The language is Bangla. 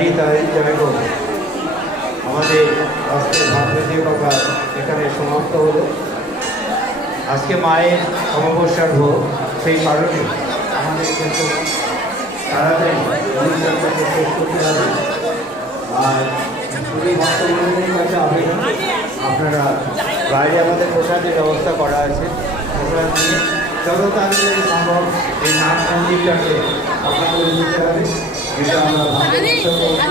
জয়নী তাই জয় হোক। আমাদের আজকে ভাবনীয় কথা এখানে সমাপ্ত হলো। আজকে মায়ের অমাবস্যার ভোগ, সেই কারণে আমাদের কিন্তু তাড়াতাড়ি অনুষ্ঠানটাকে শেষ করতে হবে। আর পুরী ভক্তমণ্ডলীর কাছে আবেদন, আপনারা বাইরে আমাদের প্রসাদের ব্যবস্থা করা আছে, প্রসাদ নিয়ে যত তাড়াতাড়ি সম্ভব এই নাম মন্দিরটাকে আপনাদের দিতে হবে, যেটা আমরা ভালো